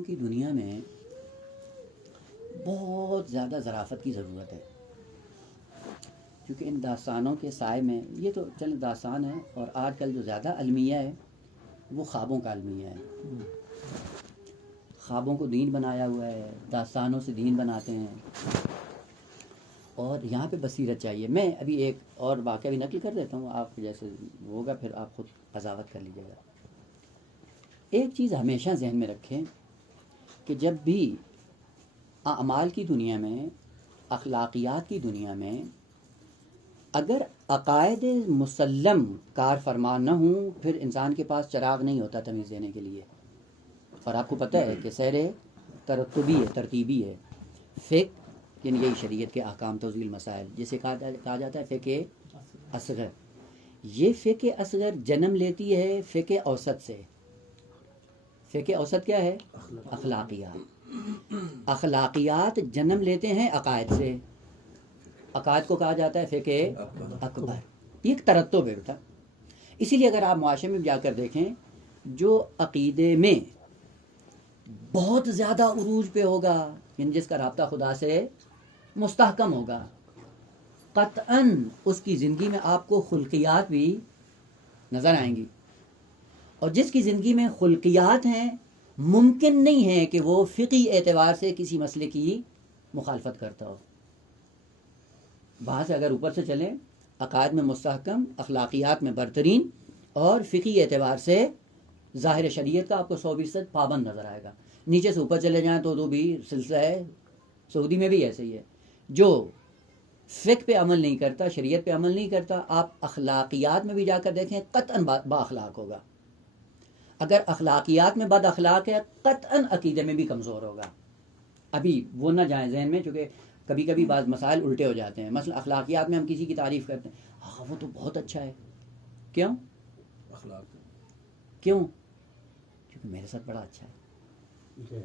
کی دنیا میں بہت زیادہ ظرافت کی ضرورت ہے، کیونکہ ان داستانوں کے سائے میں یہ تو چل داستان ہے، اور آج کل جو زیادہ المیہ ہے وہ خوابوں کا المیہ ہے۔ خوابوں کو دین بنایا ہوا ہے، داستانوں سے دین بناتے ہیں، اور یہاں پہ بصیرت چاہیے۔ میں ابھی ایک اور واقعہ بھی نقل کر دیتا ہوں، آپ جیسے ہوگا پھر آپ خود قضاوت کر لیجیے گا۔ ایک چیز ہمیشہ ذہن میں رکھیں کہ جب بھی اعمال کی دنیا میں، اخلاقیات کی دنیا میں اگر عقائد مسلم کار فرما نہ ہوں، پھر انسان کے پاس چراغ نہیں ہوتا تمیز دینے کے لیے۔ اور آپ کو پتہ ہے کہ سیر ترتبی ہے، ترتیبی ہے۔ فقہ یعنی یہی شریعت کے احکام، توضیح المسائل، جسے کہا جاتا ہے فقہ اصغر۔ یہ فقہ اصغر جنم لیتی ہے فقہ اوسط سے۔ فقہ اوسط کیا ہے؟ اخلاقیات۔ اخلاقیات جنم لیتے ہیں عقائد سے۔ عقائد کو کہا جاتا ہے فقہ اکبر۔ یہ ایک ترتب ہے بیٹا۔ اسی لیے اگر آپ معاشرے میں جا کر دیکھیں، جو عقیدے میں بہت زیادہ عروج پہ ہوگا، یعنی جس کا رابطہ خدا سے مستحکم ہوگا، قطعاً اس کی زندگی میں آپ کو خلقیات بھی نظر آئیں گی۔ اور جس کی زندگی میں خلقیات ہیں، ممکن نہیں ہے کہ وہ فقہی اعتبار سے کسی مسئلے کی مخالفت کرتا ہو۔ وہاں سے اگر اوپر سے چلیں، عقائد میں مستحکم، اخلاقیات میں برترین، اور فقہی اعتبار سے ظاہر شریعت کا آپ کو 100% پابند نظر آئے گا۔ نیچے سے اوپر چلے جائیں تو بھی سلسلہ ہے، سعودی میں بھی ایسے ہی ہے۔ جو فقہ پہ عمل نہیں کرتا، شریعت پہ عمل نہیں کرتا، آپ اخلاقیات میں بھی جا کر دیکھیں، قطعاً با اخلاق ہوگا۔ اگر اخلاقیات میں بد اخلاق ہے، قطعاً عقیدے میں بھی کمزور ہوگا۔ ابھی وہ نہ جائیں ذہن میں، چونکہ کبھی کبھی بعض مسائل الٹے ہو جاتے ہیں۔ مثلا اخلاقیات میں ہم کسی کی تعریف کرتے ہیں، ہاں وہ تو بہت اچھا ہے۔ کیوں؟ اخلاق کیوں؟ کیونکہ میرے ساتھ بڑا اچھا ہے۔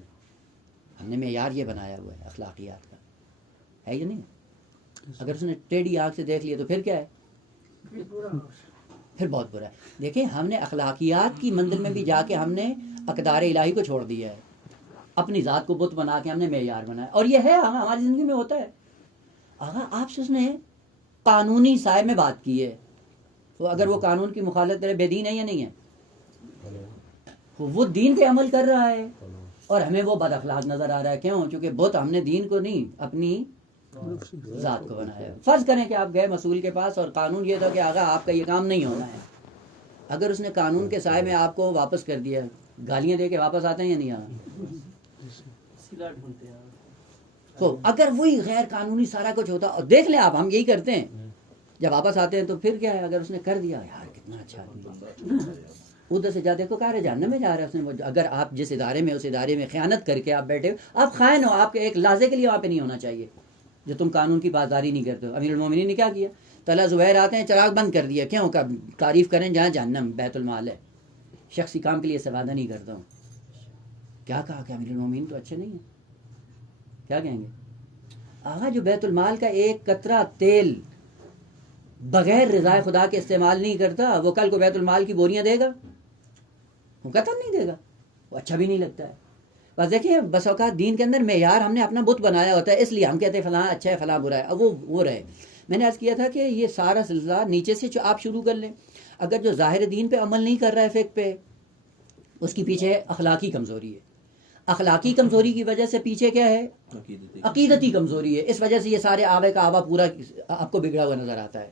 ہم نے معیار یہ بنایا ہوا ہے اخلاقیات کا، ہے یا نہیں؟ اگر اس نے ٹیڑھی آنکھ سے دیکھ لیا تو پھر کیا ہے؟ پھر بہت برا ہے۔ دیکھیں، ہم نے اخلاقیات کی منزل میں بھی جا کے ہم نے اقدار الہی کو چھوڑ دیا ہے، اپنی ذات کو بت بنا کے ہم نے معیار بنایا، اور یہ ہے ہماری زندگی میں ہوتا ہے۔ آغا آپ سے اس نے قانونی سائے میں بات کی ہے، تو اگر وہ قانون کی مخالفت کرے، بے دین ہے یا نہیں ہے؟ وہ دین پہ عمل کر رہا ہے، اور ہمیں وہ بد اخلاق نظر آ رہا ہے۔ کیوں؟ چونکہ بت ہم نے دین کو نہیں، اپنی ذات کو بنایا۔ فرض کریں کہ آپ گئے مسئول کے پاس، اور قانون یہ تھا کہ آغا آپ کا یہ کام نہیں ہونا ہے۔ اگر اس نے قانون کے سائے میں آپ کو واپس کر دیا، گالیاں دے کے واپس آتے ہیں یا نہیں آنا؟ تو اگر وہی غیر قانونی سارا کچھ ہوتا، اور دیکھ لیں آپ، ہم یہی کرتے ہیں جب واپس آتے ہیں، تو پھر کیا ہے؟ اگر اس نے کر دیا، یار کتنا اچھا آدمی، ادھر سے جا دیکھو کہا رہے جہنم میں جا رہا ہے اس نے۔ اگر آپ جس ادارے میں، اس ادارے میں خیانت کر کے آپ بیٹھے، آپ خائن ہو، آپ کے ایک لحظے کے لیے وہاں پہ نہیں ہونا چاہیے جو تم قانون کی پاسداری نہیں کرتے ہو۔ امیر المومنین نے کیا کیا؟ طلحہ زبیر آتے ہیں، چراغ بند کر دیا۔ کیوں؟ تعریف کریں جہاں جہنم بیت المال ہے، شخصی کام کے لیے استفادہ نہیں کرتا ہوں۔ کیا کہا کہ امیر المومنین تو اچھے نہیں ہیں؟ کیا کہیں گے؟ آغا جو بیت المال کا ایک قطرہ تیل بغیر رضا خدا کے استعمال نہیں کرتا، وہ کل کو بیت المال کی بوریاں دے گا؟ وہ قطعاً نہیں دے گا، وہ اچھا بھی نہیں لگتا ہے۔ بس دیکھیں، بس اوقات دین کے اندر معیار ہم نے اپنا بت بنایا ہوتا ہے، اس لیے ہم کہتے ہیں فلاں اچھا ہے، فلاں برا ہے۔ اب وہ رہے۔ میں نے عرض کیا تھا کہ یہ سارا سلسلہ نیچے سے آپ شروع کر لیں۔ اگر جو ظاہر دین پہ عمل نہیں کر رہا ہے، فقہ پہ، اس کی پیچھے اخلاقی کمزوری ہے۔ اخلاقی کمزوری کی وجہ سے پیچھے کیا ہے؟ عقیدتی کمزوری ہے۔ اس وجہ سے یہ سارے آبے کا آبا پورا آپ کو بگڑا ہوا نظر آتا ہے۔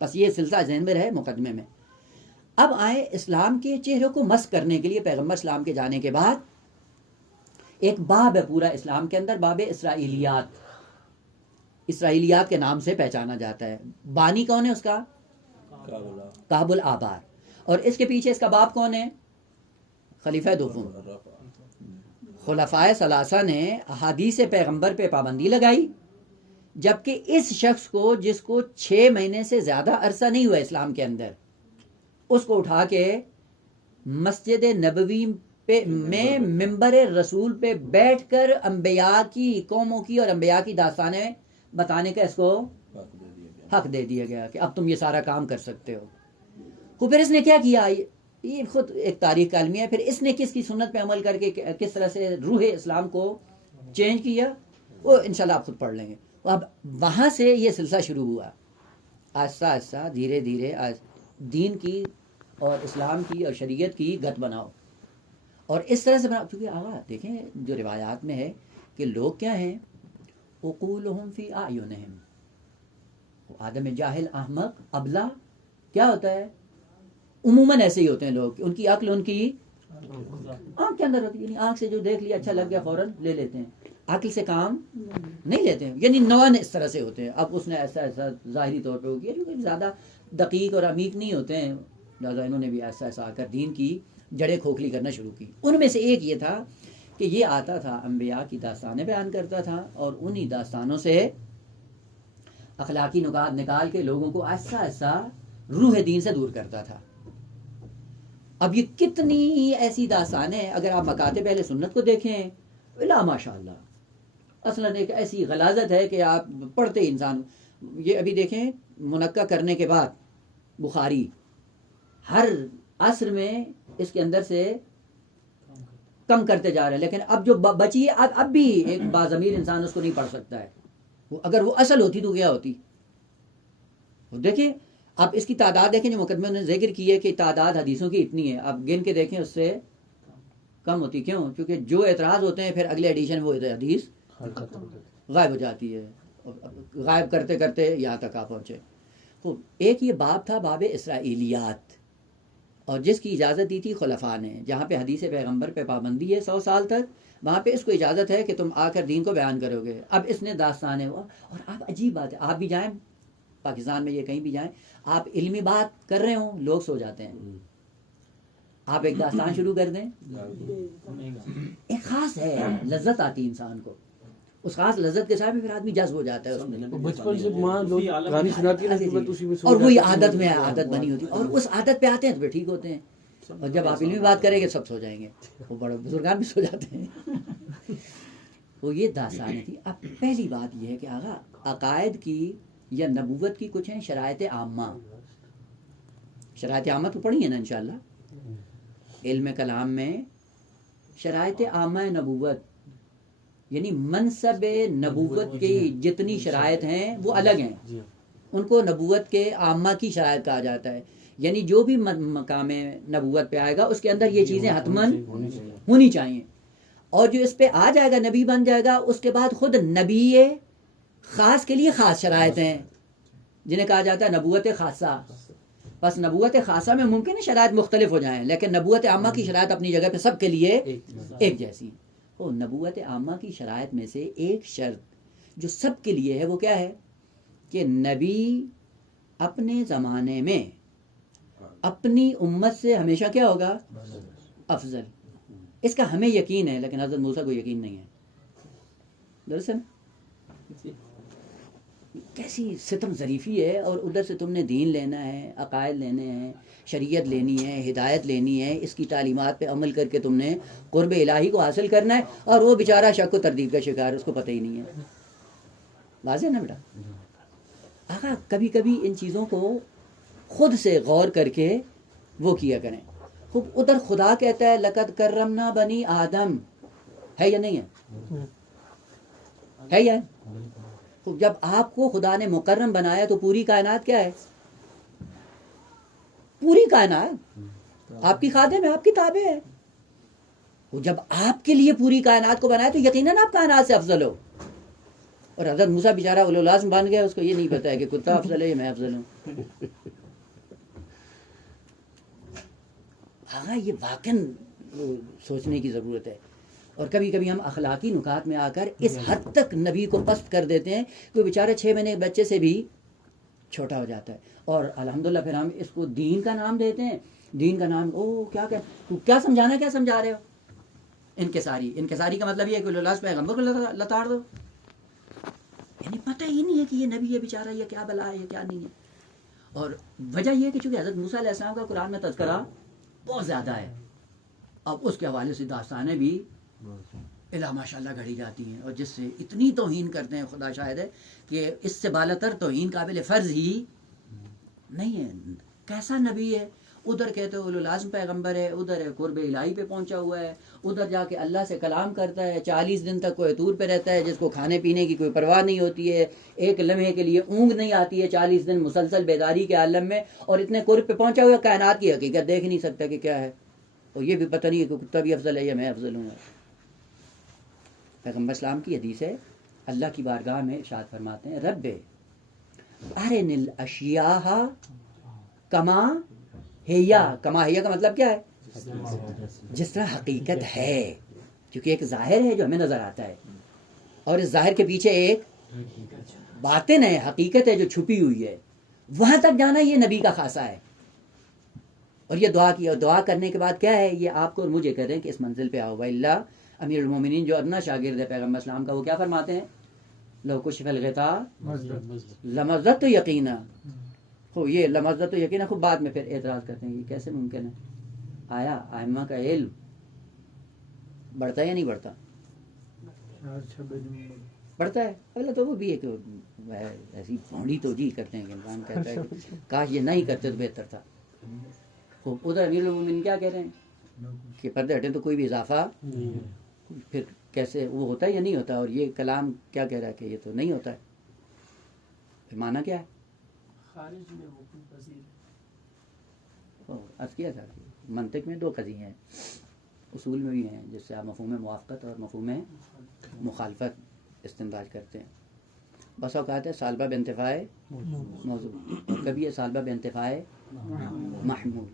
بس یہ سلسلہ ذہن میں رہے مقدمے میں۔ اب آئے اسلام کے چہرے کو مسخ کرنے کے لیے، پیغمبر اسلام کے جانے کے بعد ایک باب ہے پورا اسلام کے اندر، باب اسرائیلیات۔ اسرائیلیات کے نام سے پہچانا جاتا ہے۔ بانی کون ہے اس کا؟ کعب الآبار۔ اور اس کے پیچھے اس کا باب کون ہے؟ خلیفہ دوم۔ خلفائے ثلاثہ نے احادیث پیغمبر پہ پابندی لگائی، جبکہ اس شخص کو، جس کو 6 مہینے سے زیادہ عرصہ نہیں ہوا اسلام کے اندر، اس کو اٹھا کے مسجد نبوی میں ممبر رسول پہ بیٹھ کر انبیاء کی، قوموں کی اور انبیاء کی داستانیں بتانے کا اس کو حق دے دیا گیا کہ اب تم یہ سارا کام کر سکتے ہو۔ تو پھر اس نے کیا کیا؟ یہ خود ایک تاریخ کا المیہ ہے. پھر اس نے کس کی سنت پہ عمل کر کے کس طرح سے روح اسلام کو چینج کیا وہ انشاءاللہ آپ خود پڑھ لیں گے. اب وہاں سے یہ سلسلہ شروع ہوا آہستہ آہستہ دھیرے دھیرے دین کی اور اسلام کی اور شریعت کی گت بناؤ اور اس طرح سے بناؤ. کیونکہ آغا دیکھیں جو روایات میں ہے کہ لوگ کیا ہیں عقولہم فی اعینہم. آدم جاہل احمق ابلہ کیا ہوتا ہے عموماً ایسے ہی ہوتے ہیں لوگ. ان کی عقل ان کی آنکھ کے اندر ہوتی ہے. یعنی آنکھ سے جو دیکھ لیا اچھا لگ گیا فوراً لے لیتے ہیں. عقل سے کام نہیں لیتے ہیں. یعنی نوعاً اس طرح سے ہوتے ہیں. اب اس نے ایسا ایسا ظاہری طور پہ ہو گیا کیونکہ زیادہ دقیق اور عمیق نہیں ہوتے ہیں. لہٰذا انہوں نے بھی ایسا ایسا آ کر دین کی جڑیں کھوکھلی کرنا شروع کی. ان میں سے ایک یہ تھا کہ یہ آتا تھا انبیاء کی داستانیں بیان کرتا تھا اور انہی داستانوں سے اخلاقی نکات نکال کے لوگوں کو ایسا ایسا روح دین سے دور کرتا تھا. اب یہ کتنی ایسی داستانیں ہیں اگر آپ مکاتب اہل سنت کو دیکھیں لا ماشاء اللہ اصلاً ایک ایسی غلاظت ہے کہ آپ پڑھتے انسان. یہ ابھی دیکھیں منقع کرنے کے بعد بخاری ہر عصر میں اس کے اندر سے کم کرتے جا رہے ہیں لیکن اب جو بچی ہے اب بھی ایک باضمیر انسان اس کو نہیں پڑھ سکتا ہے. اگر وہ اصل ہوتی تو کیا ہوتی. دیکھیں اب اس کی تعداد دیکھیں جو مقدمے نے ذکر کی ہے کہ تعداد حدیثوں کی اتنی ہے. اب گن کے دیکھیں اس سے کم ہوتی. کیوں؟ کیونکہ جو اعتراض ہوتے ہیں پھر اگلے ایڈیشن وہ حدیث غائب ہو جاتی ہے. غائب کرتے کرتے یہاں تک آپ پہنچے. خوب ایک یہ باب تھا باب اسرائیلیات اور جس کی اجازت دی تھی خلفاء نے. جہاں پہ حدیث پیغمبر پہ پابندی ہے 100 سال تک وہاں پہ اس کو اجازت ہے کہ تم آ کر دین کو بیان کرو گے. اب اس نے داستانیں اور آپ عجیب بات ہے آپ بھی جائیں پاکستان میں یہ کہیں بھی جائیں آپ علمی بات کر رہے ہوں لوگ سو جاتے ہیں. آپ ایک داستان شروع کر دیں ایک خاص ہے لذت آتی انسان کو. اس خاص لذت کے ساتھ پھر آدمی جذب ہو جاتا ہے اس میں بچپن سے ماں جو گانے سناتی ہے اور وہی عادت میں عادت بنی ہوتی اور اس عادت پہ آتے ہیں تو پھر ٹھیک ہوتے ہیں. اور جب آپ علمی بات کریں گے سب سو جائیں گے. وہ بڑے بزرگان بھی سو جاتے ہیں. وہ یہ داستانیں تھی. اب پہلی بات یہ ہے کہ آغا عقائد کی یا نبوت کی کچھ ہیں شرائط عامہ. شرائط عامہ تو پڑھی ہیں نا انشاءاللہ علم کلام میں. شرائط عامہ نبوت یعنی منصب نبوت کی جتنی شرائط ہیں وہ الگ ہیں. ان کو نبوت کے عامہ کی شرائط کہا جاتا ہے. یعنی جو بھی مقام نبوت پہ آئے گا اس کے اندر یہ چیزیں حتماً ہونی چاہیے. اور جو اس پہ آ جائے گا نبی بن جائے گا اس کے بعد خود نبی خاص کے لیے خاص شرائط ہیں جنہیں کہا جاتا ہے نبوت خاصہ. بس نبوت خاصہ میں ممکن ہے شرائط مختلف ہو جائیں لیکن نبوت عامہ کی شرائط اپنی جگہ پہ سب کے لیے ایک جیسی. نبوت عامہ کی شرائط میں سے ایک شرط جو سب کے لیے ہے وہ کیا ہے کہ نبی اپنے زمانے میں اپنی امت سے ہمیشہ کیا ہوگا افضل. اس کا ہمیں یقین ہے لیکن حضرت موسیٰ کو یقین نہیں ہے. درسن کیسی ستم ظریفی ہے. اور ادھر سے تم نے دین لینا ہے عقائد لینے ہیں شریعت لینی ہے ہدایت لینی ہے اس کی تعلیمات پہ عمل کر کے تم نے قرب الہی کو حاصل کرنا ہے اور وہ بیچارہ شک و تردید کا شکار اس کو پتہ ہی نہیں ہے. واضح نا بیٹا. آقا کبھی کبھی ان چیزوں کو خود سے غور کر کے وہ کیا کریں. خوب ادھر خدا کہتا ہے لقد کرمنا بنی آدم ہے یا نہیں ہے یا خوب جب آپ کو خدا نے مکرم بنایا تو پوری کائنات کیا ہے پوری کائنات آپ کی خادم ہے آپ کی تابع ہے. جب آپ کے لیے پوری کائنات کو بنایا تو یقیناً آپ کائنات سے افضل ہو. اور حضرت موسیٰ بیچارہ اولو العزم بن گیا اس کو یہ نہیں پتا ہے کہ کتا افضل ہے یا میں افضل ہوں. ہاں یہ واقعاً سوچنے کی ضرورت ہے. اور کبھی کبھی ہم اخلاقی نکات میں آ کر اس حد تک نبی کو پست کر دیتے ہیں کہ وہ بیچارہ 6 مہینے کے بچے سے بھی چھوٹا ہو جاتا ہے. اور الحمدللہ پھر ہم اس کو دین کا نام دیتے ہیں. دین کا نام کیا سمجھانا کیا سمجھا رہے ہو. انکساری کا مطلب یہ ہے کہ اللہ پیغمبر کو لتاڑ دو. یعنی پتہ ہی نہیں ہے کہ یہ نبی ہے بیچارہ یہ کیا بلا ہے یہ کیا نہیں ہے. اور وجہ یہ ہے کہ چونکہ حضرت موسیٰ علیہ السلام کا قرآن میں تذکرہ بہت زیادہ ہے اب اس کے حوالے سے داستانیں بھی الا ماشاء اللہ گھڑی جاتی ہیں اور جس سے اتنی توہین کرتے ہیں خدا شاہد ہے کہ اس سے بالاتر توہین قابل فرض ہی نہیں ہے. کیسا نبی ہے ادھر کہتے اولو العزم پیغمبر ہے، ادھر ہے قرب الہی پہ پہنچا ہوا ہے، ادھر جا کے اللہ سے کلام کرتا ہے، 40 دن تک کوہ طور پہ رہتا ہے، جس کو کھانے پینے کی کوئی پرواہ نہیں ہوتی ہے، ایک لمحے کے لیے اونگ نہیں آتی ہے، 40 دن مسلسل بیداری کے عالم میں، اور اتنے قرب پہ پہنچا ہوا کائنات کی حقیقت دیکھ نہیں سکتا کہ کیا ہے، اور یہ بھی پتہ نہیں ہے کہ کتا بھی افضل ہے یا میں افضل ہوں. پیغمبر اسلام کی حدیث ہے، اللہ کی بارگاہ میں ارشاد فرماتے ہیں رب ارن الاشیاء کما ہیا. کما ہیا کا مطلب کیا ہے؟ جس طرح حقیقت ہے، کیونکہ ایک ظاہر ہے جو ہمیں نظر آتا ہے، اور اس ظاہر کے پیچھے ایک باطن ہے، حقیقت ہے جو چھپی ہوئی ہے. وہاں تک جانا یہ نبی کا خاصہ ہے. اور یہ دعا کی، اور دعا کرنے کے بعد کیا ہے، یہ آپ کو اور مجھے کہہ رہے ہیں کہ اس منزل پہ آؤ. اللہ امیر المومنین جو ادنا شاگرد ہے پیغمبر اسلام کا، وہ کیا فرماتے ہیں؟ لو کشف الغطاء لمزت یقینا. خوب یہ لمزت یقینا خوب بعد میں پھر اعتراض کرتے ہیں یہ کیسے ممکن ہے؟ آیا ائمہ کا علم بڑھتا ہے یا نہیں بڑھتا؟ بڑھتا ہے. اگلا تو وہ بھی ایک ایسی بھونڈی توجیہ کرتے ہیں کہ انسان کہتا ہے کہ کاش یہ نہیں کرتے تو بہتر تھا. خوب ادھر امیر المومنین کیا کہہ رہے ہیں کہ پردے ہٹے تو کوئی بھی اضافہ پھر کیسے وہ ہوتا ہے یا نہیں ہوتا. اور یہ کلام کیا کہہ رہا ہے کہ یہ تو نہیں ہوتا ہے. پھر معنی کیا ہے؟ خارج میں حکم پذیر. عرض کیا تھا منطق میں 2 قضیے ہیں، اصول میں بھی ہیں، جس سے آپ مفہوم موافقت اور مفہوم مخالفت استنتاج کرتے ہیں. بس اوقات ہے سالبہ بانتفاع موضوع، اور کبھی ہے سالبہ بانتفاع محمول.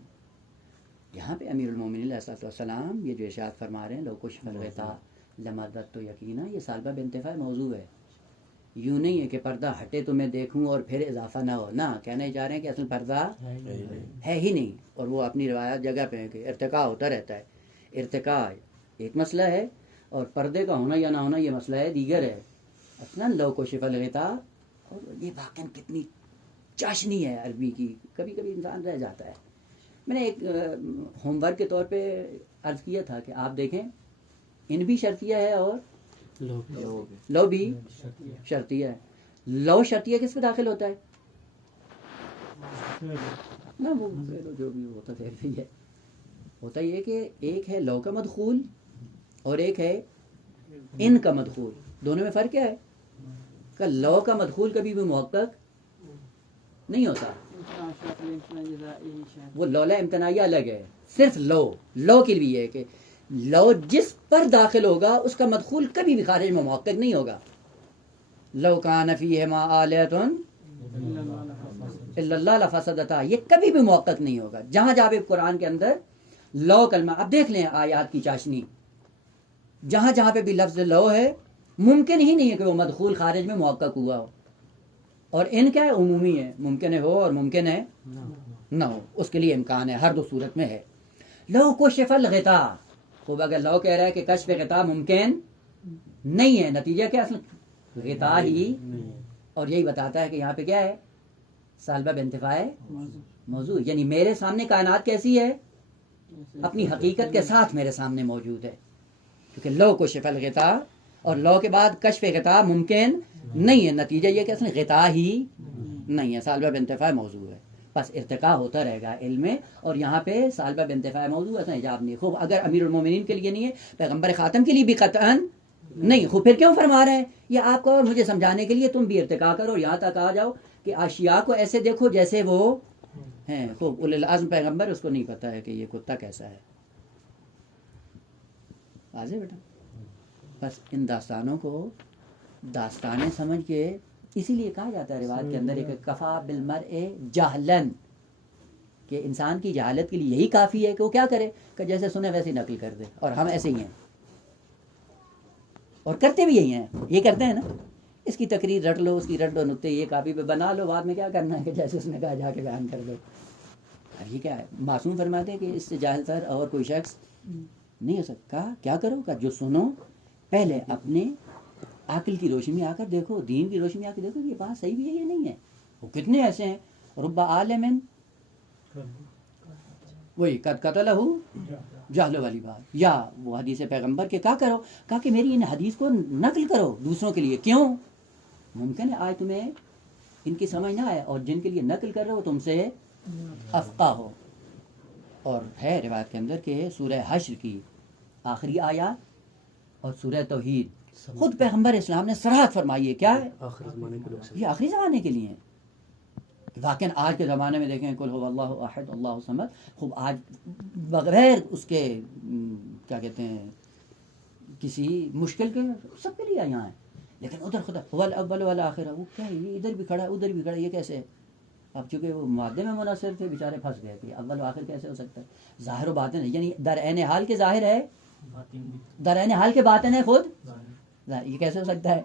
یہاں پہ امیر المومنین علیہ السلام یہ جو ارشاد فرما رہے ہیں لو کشف الغطاء لمزت یقینا، یہ سالبہ بانتفاع موضوع ہے. یوں نہیں ہے کہ پردہ ہٹے تو میں دیکھوں اور پھر اضافہ نہ ہو، نہ کہنے چاہ رہے ہیں کہ اصل پردہ ہے ہی نہیں. اور وہ اپنی روایات جگہ پہ ہے کہ ارتقاء ہوتا رہتا ہے. ارتقاء ایک مسئلہ ہے اور پردے کا ہونا یا نہ ہونا یہ مسئلہ ہے دیگر ہے. اصلا لو کشف الغطاء، اور یہ واقعا کتنی چاشنی ہے عربی کی، کبھی کبھی انسان رہ جاتا ہے. میں نے ایک ہوم ورک کے طور پہ عرض کیا تھا کہ آپ دیکھیں ان بھی شرطیہ ہے اور لو بھی شرطیہ ہے. لو شرطیہ کس پہ داخل ہوتا ہے؟ نہ وہ جو بھی ہوتا ہے ہوتا یہ کہ ایک ہے لو کا مدخول اور ایک ہے ان کا مدخول. دونوں میں فرق کیا ہے؟ کہ لو کا مدخول کبھی بھی محقق نہیں ہوتا، وہ لولا امتناعیہ الگ ہے. صرف لو کے لیے ہے کہ لو جس پر داخل ہوگا اس کا مدخول کبھی بھی خارج میں محقق نہیں ہوگا. لو کان فیہما آلیۃ الا اللہ لفسدتا، یہ کبھی بھی محقق نہیں ہوگا. جہاں جہاں بھی قرآن کے اندر لو کلمہ، اب دیکھ لیں آیات کی چاشنی، جہاں جہاں پہ بھی لفظ لو ہے ممکن ہی نہیں ہے کہ وہ مدخول خارج میں محقق ہوا ہو. اور ان کیا ہے؟ عمومی ہے، ممکن ہے ہو اور ممکن ہے نہ ہو، اس کے لیے امکان ہے، ہر 2 صورت میں ہے. لو کشف الغطاء، خوب اگر لو کہہ رہا ہے کہ کشف غطاء ممکن نہیں ہے، نتیجہ کیا؟ اصل غطاء ہی. اور یہی بتاتا ہے کہ یہاں پہ کیا ہے؟ سالبہ بانتفاع موضوع، یعنی میرے سامنے کائنات کیسی ہے؟ اپنی حقیقت کے ساتھ میرے سامنے موجود ہے. کیونکہ لو کشف الغطاء اور لو کے بعد کشف غطاء ممکن نہیں ہے، نتیجہ یہ کہ اصل غطاء ہی نہیں ہے، سالبہ بانتفاع موضوع ہے. بس ارتقاء ہوتا رہے گا علم میں. اور یہاں پہ سالبہ بانتفاع موضوع ایسا حجاب نہیں. خوب اگر امیر المومنین کے لیے نہیں ہے، پیغمبر خاتم کے لیے بھی قطعاً نہیں. خوب پھر کیوں فرما رہے ہیں یہ آپ کو اور مجھے سمجھانے کے لیے؟ تم بھی ارتقاء کرو، یہاں تک آ جاؤ کہ اشیاء کو ایسے دیکھو جیسے وہ ہیں. خوب اولو العزم پیغمبر، اس کو نہیں پتہ ہے کہ یہ کتا کیسا ہے. واضح بیٹا؟ بس ان داستانوں کو داستانیں سمجھ کے، اسی لیے کہا جاتا ہے روایت کے اندر ایک کفا بالمرء جہلن، کہ انسان کی جہالت کے لیے یہی کافی ہے کہ وہ کیا کرے کہ جیسے سنے ویسے ہی نقل کر دے. اور ہم ایسے ہی ہیں اور کرتے بھی یہی ہیں. یہ کرتے ہیں نا، اس کی تقریر رٹ لو، اس کی رٹ دو نقطے یہ کاپی پہ بنا لو، بعد میں کیا کرنا ہے کہ جیسے اس نے کہا جا کے بیان کر دو. اب یہ کیا ہے؟ معصوم فرماتے ہیں کہ اس سے جاہل تر اور کوئی شخص نہیں ہو سکتا. کیا کرو کہ جو سنو پہلے اپنے عقل کی روشنی میں آ کر دیکھو، دین کی روشنی میں آ کر دیکھو یہ بات صحیح بھی ہے یا نہیں ہے. وہ کتنے ایسے ہیں رب عالم، وہی قد قتلہ جہل والی بات. یا وہ حدیث پیغمبر کے کیا کرو، کہا کہ میری ان حدیث کو نقل کرو دوسروں کے لیے. کیوں؟ ممکن ہے آج تمہیں ان کی سمجھ نہ آئے اور جن کے لیے نقل کر رہے ہو تم سے افقہ ہو. اور ہے روایت کے اندر کہ سورہ حشر کی آخری آیات اور سورہ توحید خود پیغمبر اسلام نے صراحت فرمائی ہے کیا ہے آخر زمانے کے لوگ یہ آخری زمانے کے لیے ہے۔ واقعا آج کے زمانے میں دیکھیں کل هو اللہ احد اللہ صمد، خوب آج بغیر اس کے کیا کہتے ہیں کسی مشکل کے سب کے لیے یہاں ہے، لیکن ادھر خدا هو الاول والآخر، وہ کیا ہے یہ ادھر بھی کھڑا ہے ادھر بھی کھڑا ہے، یہ کیسے ہے؟ اب چونکہ وہ مادے میں منحصر تھے بیچارے پھنس گئے کہ اول و آخر کیسے ہو سکتا ہے؟ ظاہر و باطن ہے، یعنی در عین حال کے ظاہر ہے، در عین حال کے باطن ہے خود ظاہر، یہ کیسے ہو سکتا ہے؟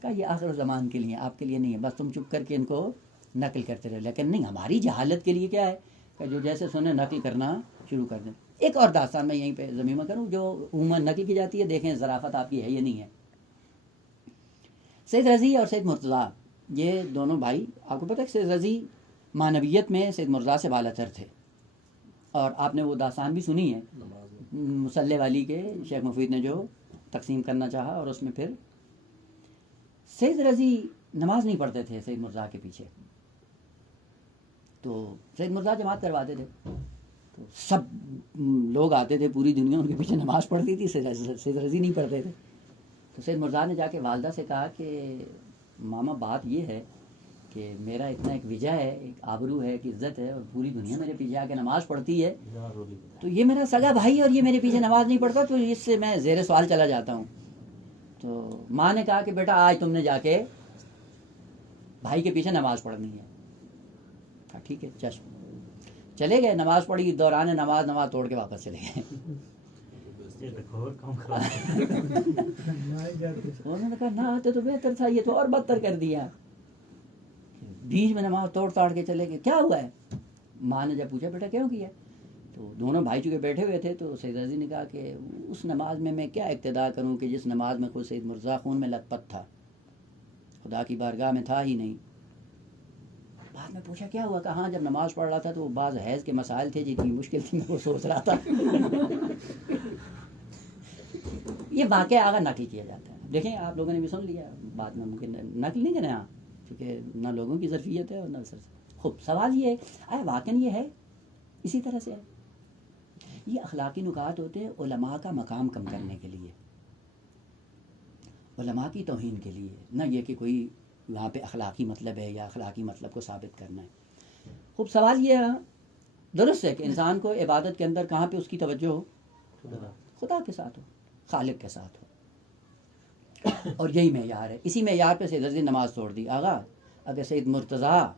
کہ یہ آخر زمان کے لیے، آپ کے لیے نہیں ہے، بس تم چپ کر کے ان کو نقل کرتے رہے، لیکن نہیں، ہماری جہالت کے لیے کیا ہے کہ جو جیسے سنے نقل کرنا شروع کر دیں۔ ایک اور داستان میں یہیں پہ ضمیمہ کروں جو عموماً نقل کی جاتی ہے، دیکھیں ظرافت آپ کی ہے یا نہیں ہے۔ سید رضی اور سید مرتضیٰ یہ دونوں بھائی، آپ کو پتہ ہے کہ سید رضی معنویت میں سید مرتضیٰ سے بالا تر تھے، اور آپ نے وہ داستان بھی سنی ہے مسلح والی کے شیخ مفید نے جو تقسیم کرنا چاہا، اور اس میں پھر سید رضی نماز نہیں پڑھتے تھے سید مرتضیٰ کے پیچھے، تو سید مرتضیٰ جماعت کرواتے تھے، تو سب لوگ آتے تھے، پوری دنیا ان کے پیچھے نماز پڑھتی تھی، سید رضی نہیں پڑھتے تھے۔ تو سید مرتضیٰ نے جا کے والدہ سے کہا کہ ماما بات یہ ہے کہ میرا اتنا ایک وجہ ہے، ایک آبرو ہے، ایک عزت ہے، اور پوری دنیا میرے پیچھے آ کے نماز پڑھتی ہے، تو یہ میرا سگا بھائی ہے اور یہ میرے پیچھے نماز نہیں پڑھتا، تو اس سے میں زیر سوال چلا جاتا ہوں۔ تو ماں نے کہا کہ بیٹا آج تم نے جا کے بھائی کے پیچھے نماز پڑھنی ہے۔ کہا ٹھیک ہے چشم، چلے گئے، نماز پڑھی، دوران نماز توڑ کے واپس چلے گئے۔ انہوں نے کہا نہ آتے تو بہتر تھا، یہ تو اور بدتر کر دیا، بیچ میں نماز توڑ کے چلے گئے، کیا ہوا ہے؟ ماں نے جب پوچھا بیٹا کیوں کیا، تو دونوں بھائی چونکہ بیٹھے ہوئے تھے، تو سید رضی نے کہا کہ اس نماز میں کیا اقتدا کروں کہ جس نماز میں خود سید مرتضیٰ خون میں لت پت تھا، خدا کی بارگاہ میں تھا ہی نہیں۔ بعد میں پوچھا کیا ہوا، کہاں جب نماز پڑھ رہا تھا تو بعض حیض کے مسائل تھے جن کی مشکل تھی، میں وہ سوچ رہا تھا۔ یہ واقعہ آگے نقل کیا جاتا ہے، دیکھیں آپ لوگوں نے بھی سن لیا، بعد میں ممکن نقل نہیں کرنا، کیونکہ نہ لوگوں کی ظرفیت ہے اور نہ سر۔ خوب سوال یہ ہے واقعا یہ ہے اسی طرح سے ہے، یہ اخلاقی نکات ہوتے ہیں علماء کا مقام کم کرنے کے لیے، علماء کی توہین کے لیے، نہ یہ کہ کوئی وہاں پہ اخلاقی مطلب ہے یا اخلاقی مطلب کو ثابت کرنا ہے۔ خوب سوال یہ ہے درست ہے کہ انسان کو عبادت کے اندر کہاں پہ اس کی توجہ ہو، خدا کے ساتھ ہو، خالق کے ساتھ ہو، اور یہی معیار ہے، اسی معیار پہ سید رضی نماز توڑ دی۔ آغا اگر سید مرتضیٰ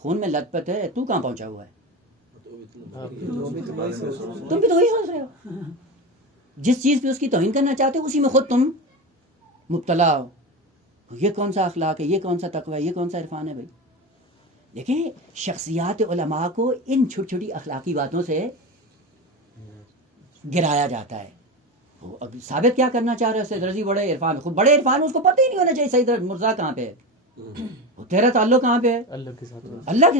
خون میں لت پت ہے، تو کہاں پہنچا ہوا ہے؟ تم بھی تو وہی سوچ رہے ہو، جس چیز پہ اس کی توہین کرنا چاہتے ہو اسی میں خود تم مبتلا ہو۔ یہ کون سا اخلاق ہے، یہ کون سا تقوی ہے، یہ کون سا عرفان ہے؟ بھائی دیکھیں شخصیات علماء کو ان چھوٹی چھوٹی اخلاقی باتوں سے گرایا جاتا ہے۔ اب ثابت کیا کرنا چاہ رہے ہیں؟ سید رضی بڑے عرفان، خود بڑے عرفان، اس کو پتہ ہی نہیں ہونا چاہیے سید مرتضیٰ کہاں پہ ہے، تیرا تعلق کہاں پہ ہے؟ اللہ کے ساتھ، اللہ کے،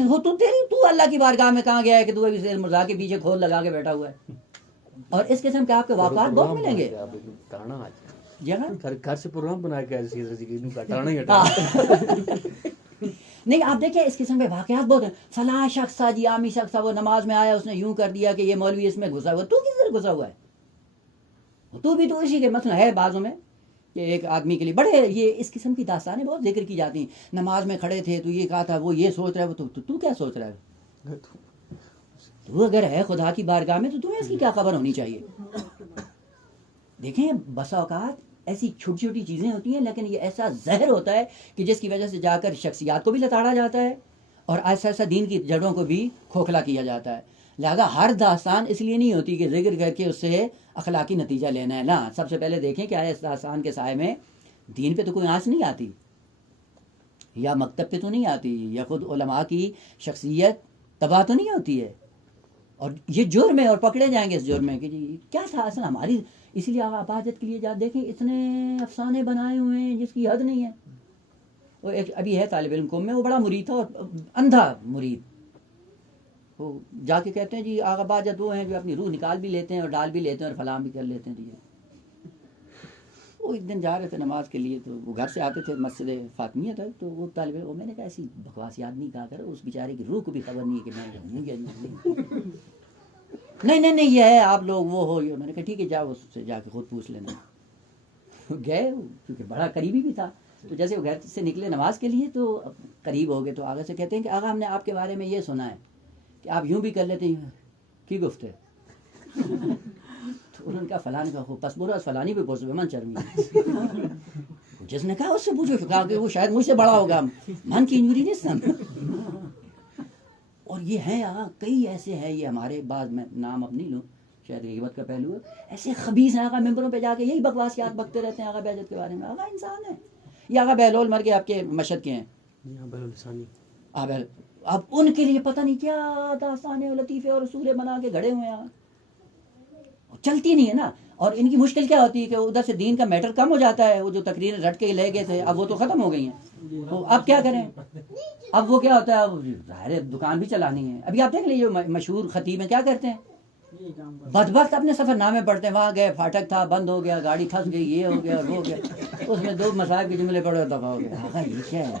تو اللہ کی بارگاہ میں کہاں گیا ہے کہ تو ابھی سید مرتضیٰ کے پیچھے کھول لگا کے بیٹھا ہوا ہے؟ اور اس قسم کے آپ کے واقعات بہت ملیں گے۔ گھر سے پروگرام بنایا گیا سید رضی کی ٹانا ہی ہٹا۔ نہیں آپ دیکھیں اس قسم کے واقعات بہت ہیں، فلاں شخص تھا جی، عامی شخص تھا، وہ نماز میں آیا، اس نے یوں کر دیا کہ یہ مولوی اس میں گھسا ہوا، تو کس طرح گھسا ہوا ہے؟ تو بھی تو اسی کے مثلا ہے بعضوں میں کہ ایک آدمی کے لیے بڑے یہ اس قسم کی داستانیں بہت ذکر کی جاتی ہیں، نماز میں کھڑے تھے تو یہ کہا تھا، وہ یہ سوچ رہا ہے، تو کیا سوچ رہا ہے؟ تو اگر ہے خدا کی بارگاہ میں تو تمہیں اس کی کیا خبر ہونی چاہیے؟ دیکھیں بسا اوقات ایسی چھوٹی چھوٹی چیزیں ہوتی ہیں، لیکن یہ ایسا زہر ہوتا ہے کہ جس کی وجہ سے جا کر شخصیات کو بھی لتاڑا جاتا ہے اور ایسا ایسا دین کی جڑوں کو بھی کھوکھلا کیا جاتا ہے۔ لہذا ہر داستان اس لیے نہیں ہوتی کہ ذکر کر کے اس سے اخلاقی نتیجہ لینا ہے، نہ، سب سے پہلے دیکھیں کہ آیا اس داستان کے سائے میں دین پہ تو کوئی آنچ نہیں آتی، یا مکتب پہ تو نہیں آتی، یا خود علماء کی شخصیت تباہ تو نہیں ہوتی ہے، اور یہ جرم ہے اور پکڑے جائیں گے اس جرم میں کہ جی کیا تھا اصل ہماری، اسی لیے عبادت کے لیے جا دیکھیں اتنے افسانے بنائے ہوئے ہیں جس کی حد نہیں ہے۔ وہ ایک ابھی ہے طالب علم قوم میں، وہ بڑا مرید تھا اور اندھا مرید، وہ جا کے کہتے ہیں جی آغا باجت وہ ہیں جو اپنی روح نکال بھی لیتے ہیں اور ڈال بھی لیتے ہیں اور فلاں بھی کر لیتے ہیں۔ وہ ایک دن جا رہے تھے نماز کے لیے، تو وہ گھر سے آتے تھے مسجد فاطمیہ تک، تو وہ طالب علم، میں نے کہا ایسی بکواس یاد نہیں کہا کر، اس بیچارے کی روح کو بھی خبر نہیں ہے کہ میں ہوں یا نہیں۔ نہیں یہ ہے آپ لوگ وہ ہو. میں نے کہا ٹھیک ہے جاؤ اس سے جا کے خود پوچھ لینا. گئے کیونکہ بڑا قریبی بھی تھا. تو جیسے وہ گھر سے نکلے نماز کے لیے تو قریب ہو گئے تو آگے سے کہتے ہیں کہ آغا ہم نے آپ کے بارے میں یہ سنا ہے کہ آپ یوں بھی کر لیتے ہیں کی گفتے. تو انہوں نے کہا فلان کا خوب پس برا فلانی بھی پوچھو من چرمی. جس نے کہا اس سے پوچھو کہا کہ وہ شاید مجھ سے بڑا ہوگا من کی انجوری نہیں سن. اور یہ ہیں آغا کئی ایسے ہیں یہ ہمارے بعد میں نام اب نہیں لوں شاید غیبت کا پہلو ہے ایسے خبیث ہیں آغا ممبروں پہ جا کے یہی بکواسیات بکتے رہتے ہیں آغا بہجت کے بارے میں. آغا انسان ہے. یہ آغا بہلول مر کے آپ کے مشہد کے ہیں اب ان کے لیے پتہ نہیں کیا داستانے اور لطیفے اور سورے بنا کے گھڑے ہوئے ہیں. چلتی نہیں ہے نا. اور ان کی مشکل کیا ہوتی ہے کہ ادھر سے دین کا میٹر کم ہو جاتا ہے. وہ جو تقریریں رٹ کے لے گئے تھے اب وہ تو ختم ہو گئی ہیں. تو اب کیا کریں. اب وہ کیا ہوتا ہے اب ظاہر دکان بھی چلانی ہے. ابھی آپ دیکھ لیجیے جو مشہور خطیب ہیں کیا کرتے ہیں بدبخت اپنے سفر نامے پڑھتے ہیں. وہاں گئے پھاٹک تھا بند ہو گیا گاڑی پھنس گئی یہ ہو گیا اور وہ ہو گیا اس میں 2 مصائب کے جملے پڑے دفعہ ہو گیا. یہ کیا ہے.